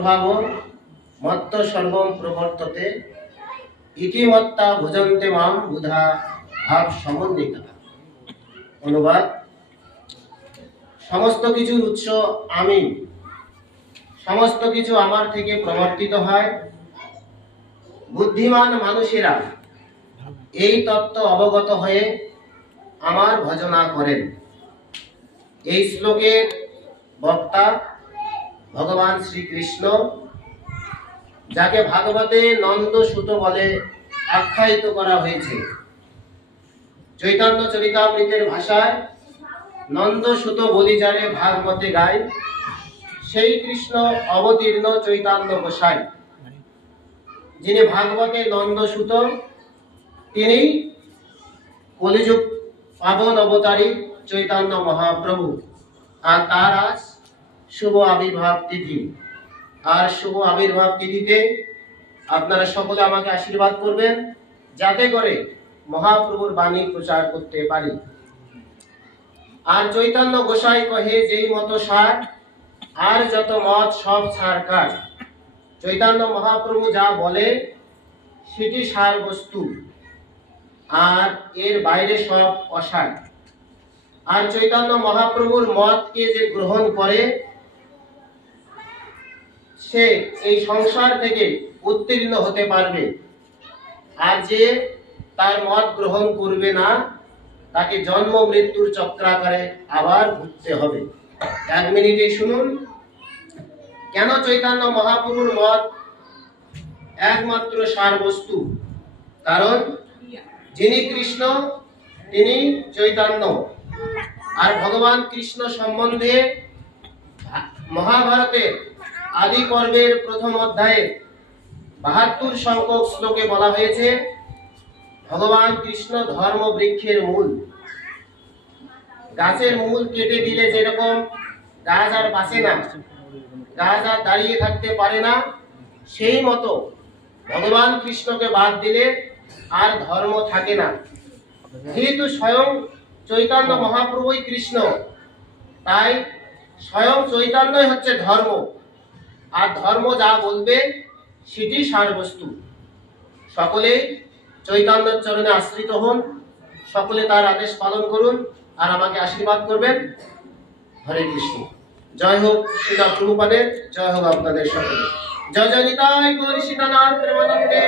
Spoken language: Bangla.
ভাব মত্ত সর্বম প্রবর্ততে ইতিমত্তা ভুজন্তে মাম বুধা ভাব সমন্বিতা। অনুবাদ: সমস্ত কিছুর উৎস আমি, সমস্ত কিছু আমার থেকে প্রবর্তিত হয়। বুদ্ধিমান মানুষেরা এই তত্ত্ব অবগত হয়ে আমার ভজনা করেন। এই শ্লোকের বক্তা ভগবান শ্রীকৃষ্ণ, যাকে ভাগবতে নন্দ সুত বলে আখ্যায়িত করা হয়েছে। চৈতন্য চরিতামৃতের ভাষায় নন্দ সুত বলি যারে ভাগবতে গায়, সেই কৃষ্ণ অবতীর্ণ চৈতন্য গোসাই। যিনি ভাগবতে নন্দ সুত, তিনি কলিযুগ পাবন অবতারী চৈতন্য মহাপ্রভু। আর তার আজ শুভ আবির্ভাব তিথি। আর শুভ আবির্ভাব তিথিতে আপনারা সকলে আমাকে আশীর্বাদ করবেন, যাতে করে মহাপ্রভুর বাণী প্রচার করতে পারি। আর চৈতন্য গোসাই কহে, যেই মতো সার আর যত মত সব সারকার। চৈতন্য মহাপ্রভু যা বলে সেটি সার বস্তু, আর এর বাইরে সব অসার। আর চৈতন্য মহাপ্রভুর মতকে যে গ্রহণ করে, সে এই সংসার থেকে উত্তীর্ণ হতে পারবে। আর যে তার মত গ্রহণ করবে না, তাকে জন্ম মৃত্যুর চক্রাকারে আবার ঘুরতে হবে। 1 মিনিটে শুনুন, কেন চৈতন্য মহাপ্রভুর মত একমাত্র সার বস্তু। কারণ যিনি কৃষ্ণ, তিনি চৈতন্য। আর ভগবান কৃষ্ণ সম্বন্ধে মহাভারতের আদি পর্বের প্রথম অধ্যায়ে 72 সংখ্যক শ্লোকে বলা হয়েছে, ভগবান কৃষ্ণ ধর্ম বৃক্ষের মূল। গাছের মূল কেটে দিলে যেরকম গাছ আর বাঁচে না, গাছ আর দাঁড়িয়ে থাকতে পারে না, সেই মতো ভগবান কৃষ্ণকে বাদ দিলে আর ধর্ম থাকে না। যেহেতু স্বয়ং চৈতন্য মহাপ্রভুই কৃষ্ণ, তাই স্বয়ং চৈতন্যই হচ্ছে ধর্ম। আর ধর্ম যা বলবে সেটি সার বস্তু। সকলে চৈতন্যের চরণে আশ্রিত হন, সকলে তার আদেশ পালন করুন, আর আমাকে আশীর্বাদ করবেন। হরে কৃষ্ণ। জয় হোক শ্রীলা প্রভুপাদের, জয় হোক আপনাদের সকলে। জয় জয় নিতাই গৌর সীতানাথ প্রেমানন্দে।